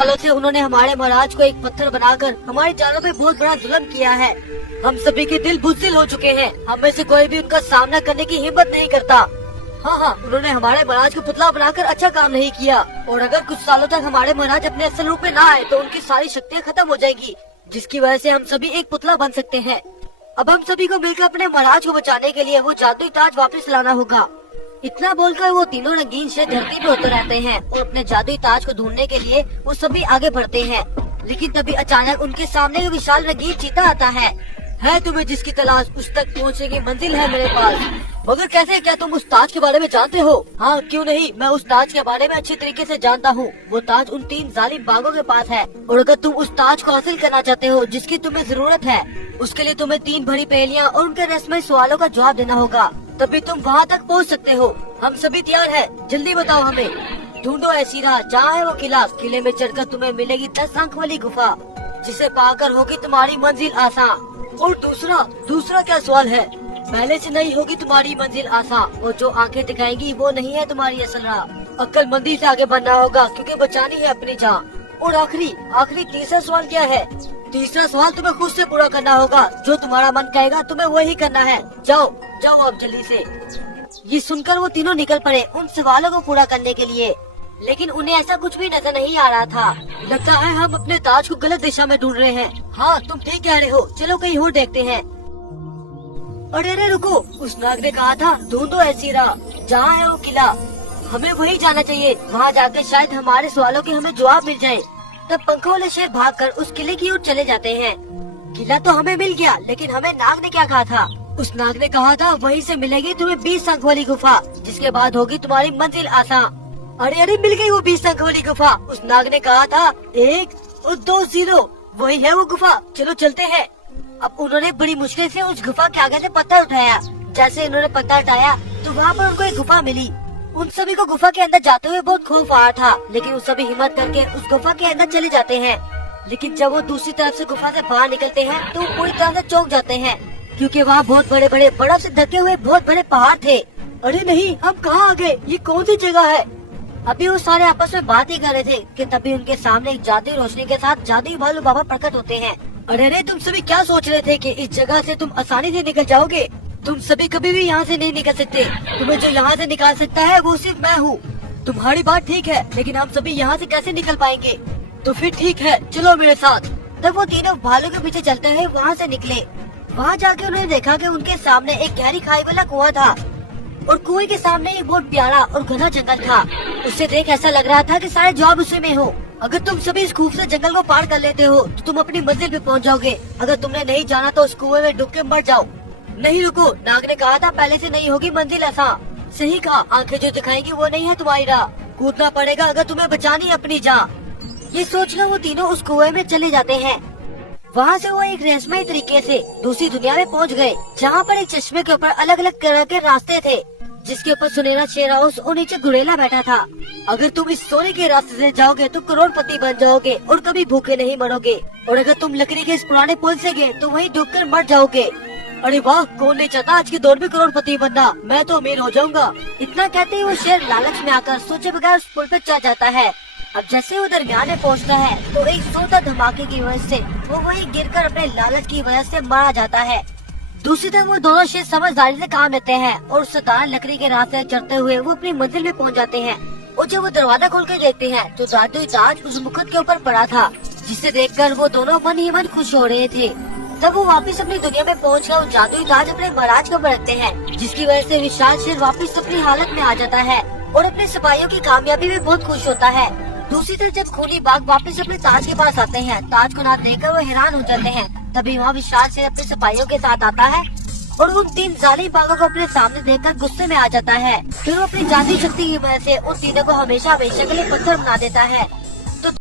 सालों से उन्होंने हमारे महाराज को एक पत्थर बनाकर हमारी जानों पे बहुत बड़ा जुल्म किया है। हम सभी के दिल बुज़दिल हो चुके हैं। हम में से कोई भी उनका सामना करने की हिम्मत नहीं करता। हाँ, उन्होंने हमारे महाराज को पुतला बनाकर अच्छा काम नहीं किया, और अगर कुछ सालों तक हमारे महाराज अपने असल रूप में न आए तो उनकी सारी शक्तियाँ खत्म हो जाएगी, जिसकी वजह से हम सभी एक पुतला बन सकते हैं। अब हम सभी को मिलकर अपने महाराज को बचाने के लिए वो जादुई ताज वापस लाना होगा। इतना बोलकर वो तीनों रंगीन शेर धरती पे उतर रहते हैं और अपने जादुई ताज को ढूंढने के लिए वो सभी आगे बढ़ते हैं। लेकिन तभी अचानक उनके सामने एक विशाल रंगीन चीता आता है तुम्हें जिसकी तलाश उस तक पहुँचने की मंजिल है मेरे पास। मगर कैसे? क्या तुम उस ताज के बारे में जानते हो? हाँ, क्यों नहीं, मैं उस ताज के बारे में अच्छी तरीके से जानता हूँ। वो ताज उन 3 जालिम बाघों के पास है, और अगर तुम उस ताज को हासिल करना चाहते हो जिसकी तुम्हें जरूरत है, उसके लिए तुम्हें 3 भरी पहेलियाँ और उनके रहस्यमय सवालों का जवाब देना होगा, तभी तुम वहाँ तक पहुँच सकते हो। हम सभी तैयार है, जल्दी बताओ हमें। ढूंढो ऐसी राह जहाँ है वो किला। किले में चढ़कर तुम्हें मिलेगी 10 अंक वाली गुफा, जिसे पाकर होगी तुम्हारी मंजिल आसान। और दूसरा क्या सवाल है? पहले से नहीं होगी तुम्हारी मंजिल आसान, और जो आंखें दिखाएंगी वो नहीं है तुम्हारी असल राह। अक्लमंदी से आगे बढ़ना होगा, क्योंकि बचानी है अपनी जान। और आखिरी तीसरा सवाल क्या है? तीसरा सवाल तुम्हें खुद से पूरा करना होगा। जो तुम्हारा मन कहेगा तुम्हें वही करना है। जाओ अब जल्दी से। ये सुनकर वो तीनों निकल पड़े उन सवालों को पूरा करने के लिए, लेकिन उन्हें ऐसा कुछ भी नजर नहीं आ रहा था। लगता है हम अपने ताज को गलत दिशा में ढूंढ रहे हैं। हाँ, तुम ठीक कह रहे हो, चलो कहीं और देखते हैं। अरे रुको, उस नाग ने कहा था ढूंढो ऐसी राह जहाँ है वो किला। हमें वही जाना चाहिए। वहाँ जाकर शायद हमारे सवालों के हमें जवाब मिल जाए। तब पंखों वाले शेर भागकर उस किले की ओर चले जाते हैं। किला तो हमें मिल गया, लेकिन हमें नाग ने क्या कहा था? उस नाग ने कहा था वहीं से मिलेगी तुम्हें 20 अंक वाली गुफा, जिसके बाद होगी तुम्हारी मंजिल आसान। अरे मिल गई वो 20 अंक वाली गुफा। उस नाग ने कहा था 1 और 2 0, वही है वो गुफा। चलो चलते हैं। अब उन्होंने बड़ी मुश्किल से उस गुफा के आगे से पत्थर उठाया। जैसे उन्होंने पत्थर उठाया तो वहाँ पर उनको एक गुफा मिली। उन सभी को गुफा के अंदर जाते हुए बहुत खौफ आ रहा था, लेकिन वो सभी हिम्मत करके उस गुफा के अंदर चले जाते हैं। लेकिन जब वो दूसरी तरफ से गुफा से बाहर निकलते हैं तो पूरी तरह से चौंक जाते हैं, क्योंकि वहाँ बहुत बड़े बड़े बर्फ से ढके हुए बहुत बड़े पहाड़ थे। अरे नहीं, हम कहाँ आ गए? ये कौन सी जगह है? अभी वो सारे आपस में बात ही कर रहे थे कि तभी उनके सामने एक जादुई रोशनी के साथ जादुई भालू बाबा प्रकट होते हैं। अरे तुम सभी क्या सोच रहे थे कि इस जगह से तुम आसानी से निकल जाओगे? तुम सभी कभी भी यहाँ से नहीं निकल सकते। तुम्हें जो यहाँ से निकाल सकता है वो सिर्फ मैं हूँ। तुम्हारी बात ठीक है, लेकिन हम सभी यहाँ से कैसे निकल पाएंगे? तो फिर ठीक है, चलो मेरे साथ। तब वो तीनों भालू के पीछे चलते हुए वहाँ से निकले। वहाँ जाके उन्होंने देखा कि उनके सामने एक गहरी खाई वाला कुआं था, और कुएं के सामने एक बहुत प्यारा और घना जंगल था। उससे देख ऐसा लग रहा था कि सारे जवाब उसी में हो। अगर तुम सभी इस खूबसूरत जंगल को पार कर लेते हो तो तुम अपनी मंजिल पे पहुंच जाओगे। अगर तुमने नहीं जाना तो उस कुएं में डूब के मर जाओ। नहीं रुको, नाग ने कहा था पहले से नहीं होगी मंजिल आसान। सही कहा, आंखें जो दिखाएंगी वो नहीं है तुम्हारी राह। कूदना पड़ेगा अगर तुम्हें बचानी है अपनी जान। ये सोचकर वो तीनों उस कुएं में चले जाते हैं। वहाँ से वो एक रहस्यमय तरीके से दूसरी दुनिया में पहुँच गए, जहाँ पर एक चश्मे के ऊपर अलग अलग तरह के रास्ते थे, जिसके ऊपर सुनहरा शेर हाउस और नीचे गुड़ेला बैठा था। अगर तुम इस सोने के रास्ते से जाओगे तो करोड़पति बन जाओगे और कभी भूखे नहीं मरोगे, और अगर तुम लकड़ी के इस पुराने पुल से गए तो वहीं डूबकर मर जाओगे। अरे वाह, कौन नहीं चाहता आज के दौर में करोड़पति बनना? मैं तो अमीर हो जाऊंगा। इतना कहते ही वो शेर लालच में आकर सोचे बगैर उस पुल पर चढ़ जाता है। अब जैसे वो दरमियान में पहुंचता है तो एक जोरदार धमाके की वजह से वो वहीं गिरकर अपने लालच की वजह से मारा जाता है। दूसरी तरफ वो दोनों शेर समझदारी से काम लेते हैं और उस सतान लकड़ी के रास्ते चढ़ते हुए वो अपनी मंजिल में पहुंच जाते हैं। और जब वो दरवाजा खोल कर देखते हैं तो जादुई ताज उस मुकुट के ऊपर पड़ा था, जिसे देखकर वो दोनों मन ही मन खुश हो रहे थे। तब वो वापस अपनी दुनिया में पहुंचकर जादुई ताज अपने महाराज को रखते हैं, जिसकी वजह से विशाल शेर वापस अपनी हालत में आ जाता है और अपने सिपाहियों की कामयाबी में बहुत खुश होता है। दूसरी तरफ जब खूनी बाघ वापस अपने ताज के पास आते हैं, ताज को ना देखकर वो हैरान हो जाते हैं। तभी वहाँ विशाल शेर अपने सिपाहियों के साथ आता है और उन 3 जालिम बाघों को अपने सामने देखकर गुस्से में आ जाता है। फिर वो अपनी जादुई शक्ति की वजह से उन तीनों को हमेशा के लिए पत्थर बना देता है।